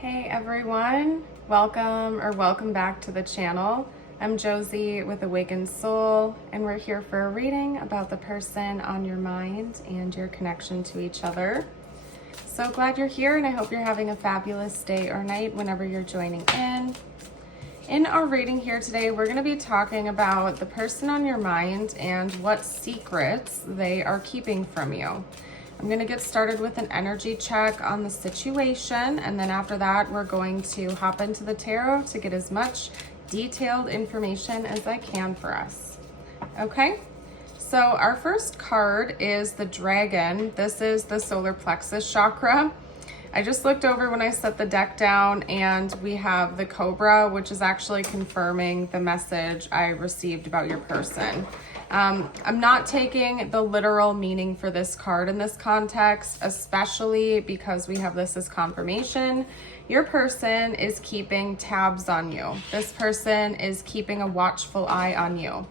Hey everyone, welcome back to the channel. I'm Josie with Awakened Soul, and we're here for a reading about the person on your mind and your connection to each other. So glad you're here, and I hope you're having a fabulous day or night whenever you're joining in. In our reading here today, we're going to be talking about the person on your mind and what secrets they are keeping from you. I'm going to get started with an energy check on the situation, and then after that, we're going to hop into the tarot to get as much detailed information as I can for us. Okay, so our first card is the Dragon. This is the solar plexus chakra. I just looked over when I set the deck down, and we have the Cobra, which is actually confirming the message I received about your person. I'm not taking the literal meaning for this card in this context, especially because we have this as confirmation. Your person is keeping tabs on you. This person is keeping a watchful eye on you.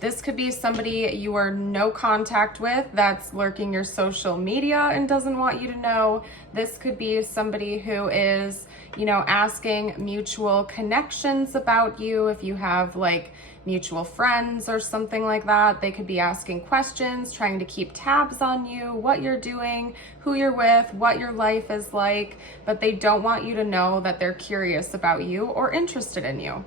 This could be somebody you are no contact with that's lurking your social media and doesn't want you to know. This could be somebody who is, asking mutual connections about you. If you have like mutual friends or something like that, they could be asking questions, trying to keep tabs on you, what you're doing, who you're with, what your life is like, but they don't want you to know that they're curious about you or interested in you.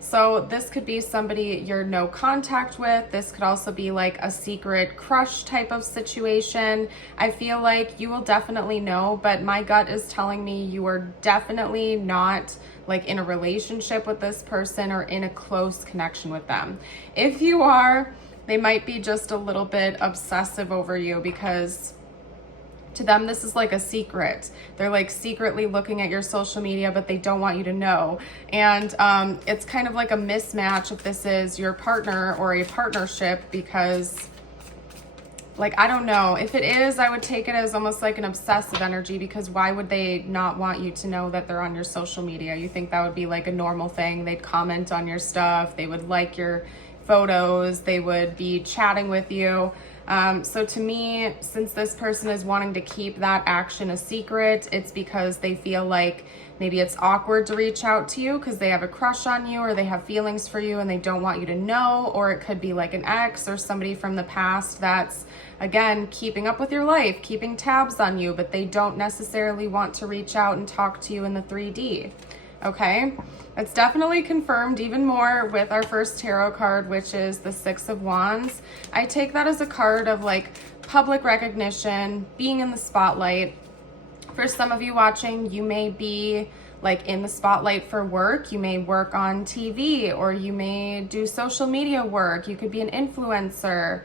So this could be somebody you're no contact with. This could also be like a secret crush type of situation. I feel like you will definitely know, but my gut is telling me you are definitely not like in a relationship with this person or in a close connection with them. If you are, they might be just a little bit obsessive over you because to them, this is like a secret. They're like secretly looking at your social media, but they don't want you to know. And it's kind of like a mismatch if this is your partner or a partnership, because like, I don't know. If it is, I would take it as almost like an obsessive energy, because why would they not want you to know that they're on your social media? You think that would be like a normal thing. They'd comment on your stuff. They would like your photos. They would be chatting with you. So to me, since this person is wanting to keep that action a secret, it's because they feel like maybe it's awkward to reach out to you because they have a crush on you or they have feelings for you and they don't want you to know. Or it could be like an ex or somebody from the past that's, again, keeping up with your life, keeping tabs on you, but they don't necessarily want to reach out and talk to you in the 3D. Okay, it's definitely confirmed even more with our first tarot card, which is the Six of Wands. I take that as a card of like public recognition, being in the spotlight. For some of you watching, you may be like in the spotlight for work. You may work on TV, or you may do social media work. You could be an influencer,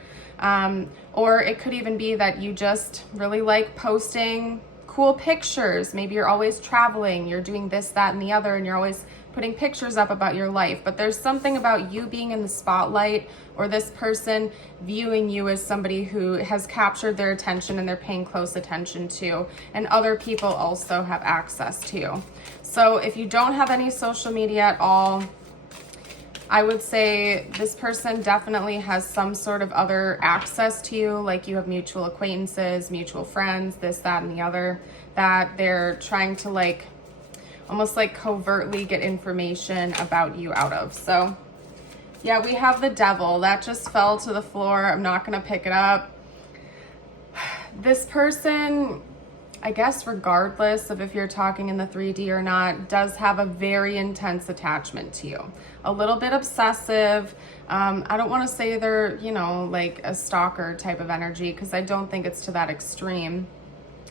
or it could even be that you just really like posting cool pictures. Maybe you're always traveling, you're doing this, that, and the other, and you're always putting pictures up about your life. But there's something about you being in the spotlight, or this person viewing you as somebody who has captured their attention and they're paying close attention to, and other people also have access to. So if you don't have any social media at all, I would say this person definitely has some sort of other access to you, like you have mutual acquaintances, mutual friends, this, that, and the other, that they're trying to like almost like covertly get information about you out of. So yeah, we have the Devil. That just fell to the floor. I'm not going to pick it up. This person, I guess regardless of if you're talking in the 3D or not, does have a very intense attachment to you. A little bit obsessive. I don't want to say they're, like a stalker type of energy, because I don't think it's to that extreme.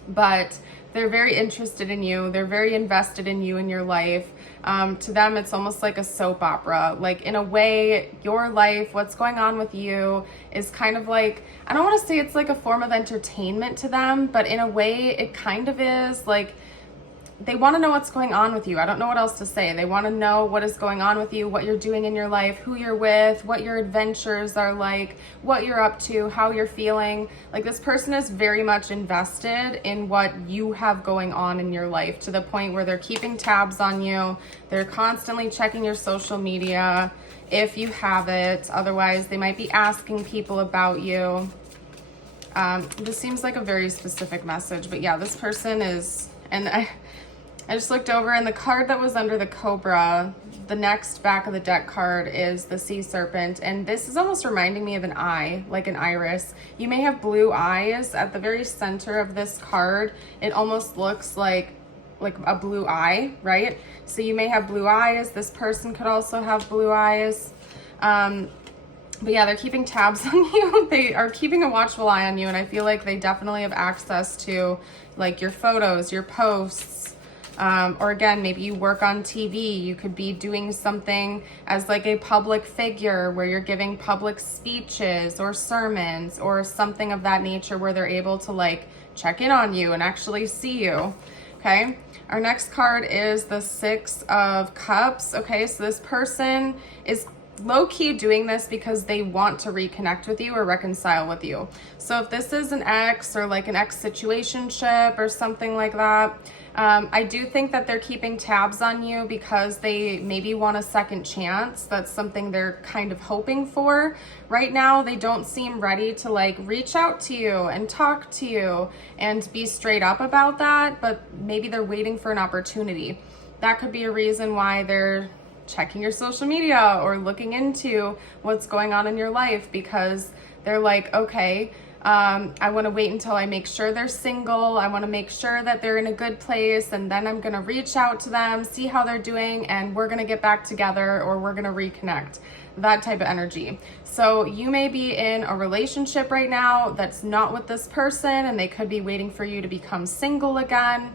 But they're very interested in you. They're very invested in you and your life. To them, it's almost like a soap opera. Like, in a way, your life, what's going on with you is kind of like, I don't want to say it's like a form of entertainment to them, but in a way, it kind of is. Like, they want to know what's going on with you. I don't know what else to say. They want to know what is going on with you, what you're doing in your life, who you're with, what your adventures are like, what you're up to, how you're feeling. Like, this person is very much invested in what you have going on in your life, to the point where they're keeping tabs on you. They're constantly checking your social media if you have it. Otherwise, they might be asking people about you. This seems like a very specific message, but yeah, this person is, and I just looked over, and the card that was under the cobra, the next back of the deck card is the sea serpent, and this is almost reminding me of an eye, like an iris. You may have blue eyes at the very center of this card. It almost looks like a blue eye, right? So you may have blue eyes. This person could also have blue eyes. But yeah, they're keeping tabs on you. They are keeping a watchful eye on you, and I feel like they definitely have access to like your photos, your posts, or again, maybe you work on TV. You could be doing something as like a public figure where you're giving public speeches or sermons or something of that nature where they're able to like check in on you and actually see you. Okay, our next card is the Six of Cups. Okay, so this person is low-key doing this because they want to reconnect with you or reconcile with you. So if this is an ex or like an ex-situationship or something like that, I do think that they're keeping tabs on you because they maybe want a second chance. That's something they're kind of hoping for. Right now, they don't seem ready to like reach out to you and talk to you and be straight up about that, but maybe they're waiting for an opportunity. That could be a reason why they're checking your social media or looking into what's going on in your life, because they're like, okay, I want to wait until I make sure they're single. I want to make sure that they're in a good place, and then I'm going to reach out to them, see how they're doing, and we're going to get back together, or we're going to reconnect. That type of energy. So you may be in a relationship right now that's not with this person, and they could be waiting for you to become single again.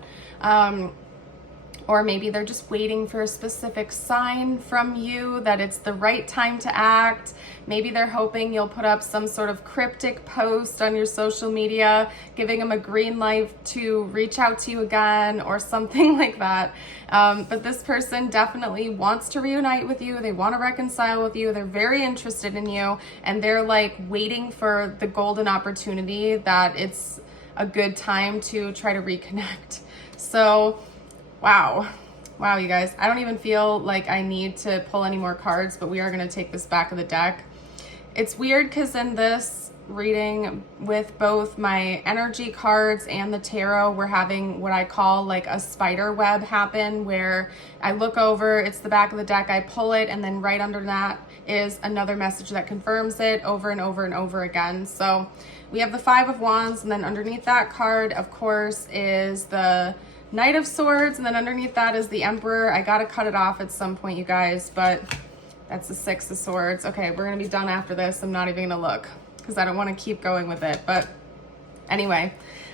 Or maybe they're just waiting for a specific sign from you that it's the right time to act. Maybe they're hoping you'll put up some sort of cryptic post on your social media, giving them a green light to reach out to you again or something like that. But this person definitely wants to reunite with you. They want to reconcile with you. They're very interested in you, and they're like waiting for the golden opportunity that it's a good time to try to reconnect. So wow, you guys, I don't even feel like I need to pull any more cards, but we are going to take this back of the deck. It's weird because in this reading with both my energy cards and the tarot, we're having what I call like a spider web happen, where I look over, it's the back of the deck, I pull it, and then right under that is another message that confirms it over and over and over again. So we have the Five of Wands, and then underneath that card, of course, is the Knight of Swords, and then underneath that is the Emperor. I gotta cut it off at some point, you guys, but that's the Six of Swords. Okay, we're gonna be done after this. I'm not even gonna look because I don't want to keep going with it. But anyway,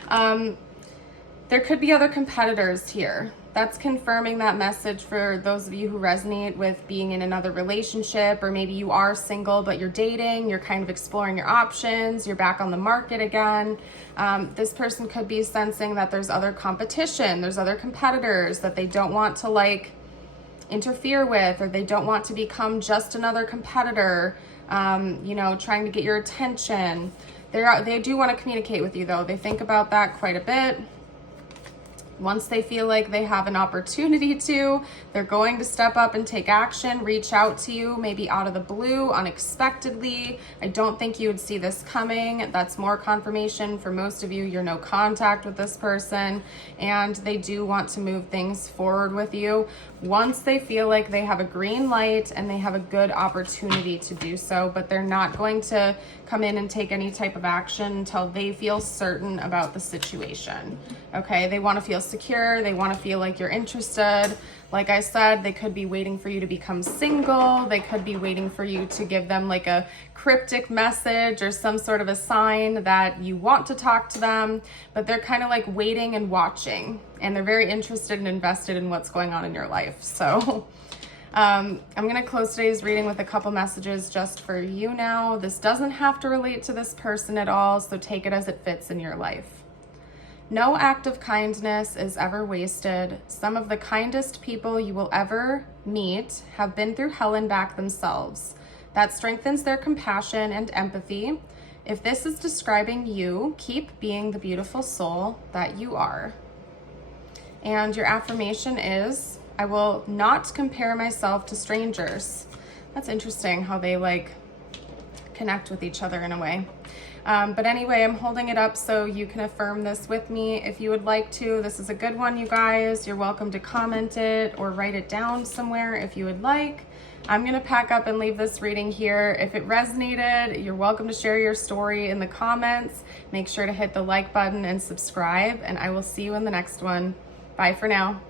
there could be other competitors here. That's confirming that message for those of you who resonate with being in another relationship, or maybe you are single but you're dating, you're kind of exploring your options, you're back on the market again. This person could be sensing that there's other competition, there's other competitors that they don't want to like interfere with, or they don't want to become just another competitor, you know, trying to get your attention. They do want to communicate with you though. They think about that quite a bit. Once they feel like they have an opportunity to, they're going to step up and take action, reach out to you, maybe out of the blue, unexpectedly. I don't think you would see this coming. That's more confirmation for most of you. You're no contact with this person, and they do want to move things forward with you once they feel like they have a green light and they have a good opportunity to do so, but they're not going to come in and take any type of action until they feel certain about the situation. Okay, they want to feel secure. They want to feel like you're interested. Like I said, they could be waiting for you to become single. They could be waiting for you to give them like a cryptic message or some sort of a sign that you want to talk to them, but they're kind of like waiting and watching, and they're very interested and invested in what's going on in your life. So I'm going to close today's reading with a couple messages just for you now. This doesn't have to relate to this person at all, so take it as it fits in your life. No act of kindness is ever wasted. Some of the kindest people you will ever meet have been through hell and back themselves. That strengthens their compassion and empathy. If this is describing you, keep being the beautiful soul that you are. And your affirmation is, I will not compare myself to strangers. That's interesting how they like connect with each other in a way. But anyway, I'm holding it up so you can affirm this with me if you would like to. This is a good one, you guys. You're welcome to comment it or write it down somewhere if you would like. I'm gonna pack up and leave this reading here. If it resonated, you're welcome to share your story in the comments. Make sure to hit the like button and subscribe, and I will see you in the next one. Bye for now.